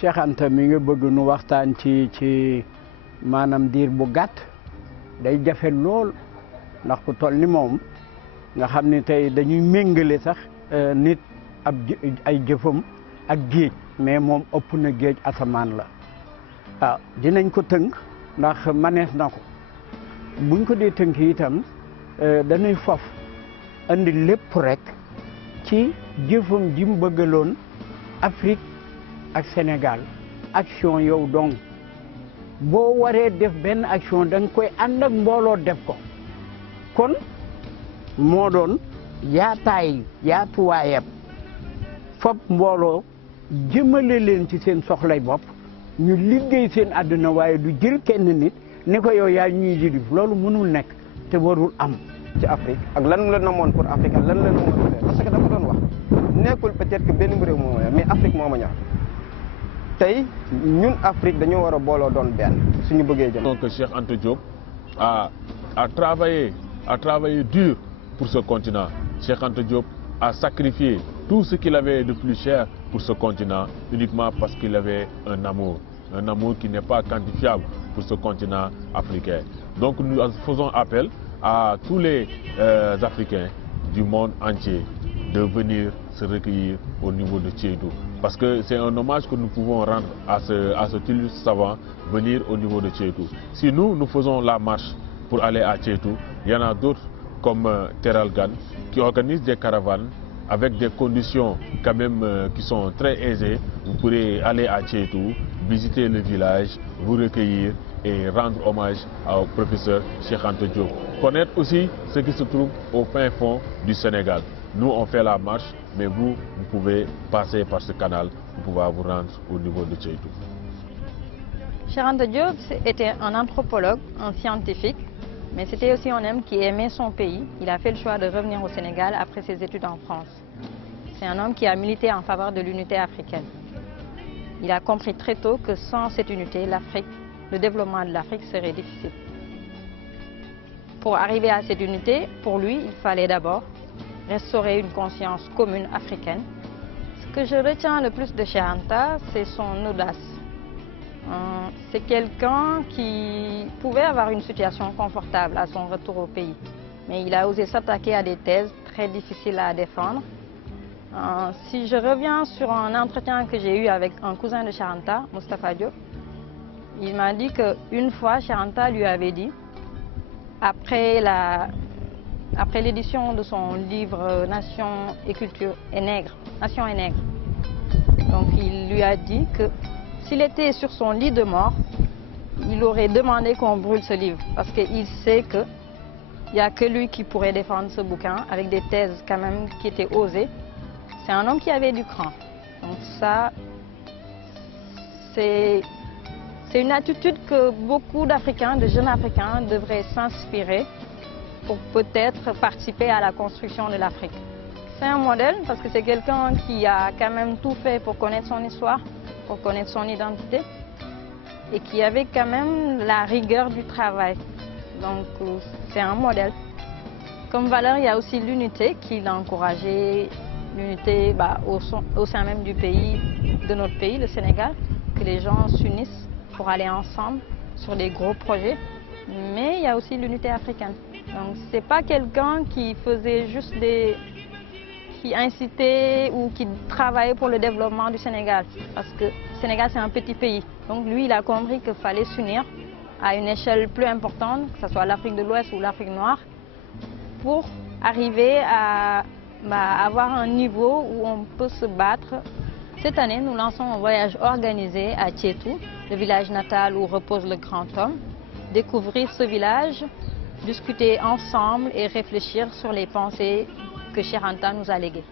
Cheikh Anta mi nga bëgg nu waxtaan ci maanaam diir bu gàtt day jafe lool ndax ku toll ni moom nga xam ni tey dañuy méngale sax nit ay jëfam ak géej mais moom ëpp na géej asamaan la waaw dinañ ko tënk ndax manees na ko buñ ko dee tënk itam dañuy fof andi lépp rek ci jëfam ji mu bëggaloon Afrique ak Sénégal action yow donc boo waree def benn action da nga koy ànd ak mbooloo def ko kon moo doon yaatuwaayam fop mbooloo jëmale leen ci seen soxlay bopp ñu liggéey seen àdduna waaye du jël kenn nit ni ko yow yaa ñuy jilif loolu mënul nekk te warul am ci Afrique ak lan la namoon pour Afrique ak lan la namoon pour parce que dama doon wax nekkul peut-être que benn réew moo ma mais Afrique moo ma ñor tey ñun Afrique dañoo war a booloo doon benn suñu bëggee jëm. Donc Cheikh Anta Diop a travaillé dur pour ce continent. Cheikh Anta Diop a sacrifié tout ce qu'il avait de plus cher pour ce continent uniquement parce qu'il avait un amour qui n'est pas quantifiable pour ce continent africain. Donc nous faisons appel à tous les Africains du monde entier de venir se recueillir au niveau de Tiédou. Parce que c'est un hommage que nous pouvons rendre à ce illustre savant, venir au niveau de Tiédou. Si nous faisons la marche pour aller à Tiédou, il y en a d'autres comme Teralgan qui organisent des caravanes avec des conditions quand même qui sont très aisées. Vous pourrez aller à Tiédou, visiter le village, vous recueillir et rendre hommage au professeur Cheikh Anta Diop. Connaître aussi ce qui se trouve au fin fond du Sénégal. Nous, on fait la marche, mais vous pouvez passer par ce canal pour pouvoir vous rendre au niveau de Tiédou. Cheikh Anta Diop était un anthropologue, un scientifique, mais c'était aussi un homme qui aimait son pays. Il a fait le choix de revenir au Sénégal après ses études en France. C'est un homme qui a milité en faveur de l'unité africaine. Il a compris très tôt que sans cette unité, le développement de l'Afrique serait difficile. Pour arriver à cette unité, pour lui, il fallait d'abord restaurer une conscience commune africaine. Ce que je retiens le plus de Cheikh Anta, c'est son audace. C'est quelqu'un qui pouvait avoir une situation confortable à son retour au pays, mais il a osé s'attaquer à des thèses très difficiles à défendre. Si je reviens sur un entretien que j'ai eu avec un cousin de Cheikh Anta, Moustapha Diop, il m'a dit qu'une fois, Cheikh Anta lui avait dit, après l'édition de son livre Nation et Culture et Nègre, Nation et Nègre, donc il lui a dit que s'il était sur son lit de mort, il aurait demandé qu'on brûle ce livre parce qu'il sait qu'il n'y a que lui qui pourrait défendre ce bouquin avec des thèses quand même qui étaient osées. C'est un homme qui avait du cran. Donc ça, c'est une attitude que beaucoup d'Africains, de jeunes Africains, devraient s'inspirer pour peut-être participer à la construction de l'Afrique. C'est un modèle parce que c'est quelqu'un qui a quand même tout fait pour connaître son histoire, pour connaître son identité et qui avait quand même la rigueur du travail. Donc c'est un modèle. Comme valeur, il y a aussi l'unité qu'il a encouragée, l'unité au sein même du pays, de notre pays, le Sénégal, que les gens s'unissent pour aller ensemble sur des gros projets. Mais il y a aussi l'unité africaine. Donc c'est pas quelqu'un qui faisait juste qui incitait ou qui travaillait pour le développement du Sénégal. Parce que le Sénégal, c'est un petit pays. Donc lui, il a compris qu'il fallait s'unir à une échelle plus importante, que ce soit l'Afrique de l'Ouest ou l'Afrique noire, pour arriver à avoir un niveau où on peut se battre. Cette année, nous lançons un voyage organisé à Tiédou, le village natal où repose le grand homme. Découvrir ce village, discuter ensemble et réfléchir sur les pensées que Cheikh Anta nous a léguées.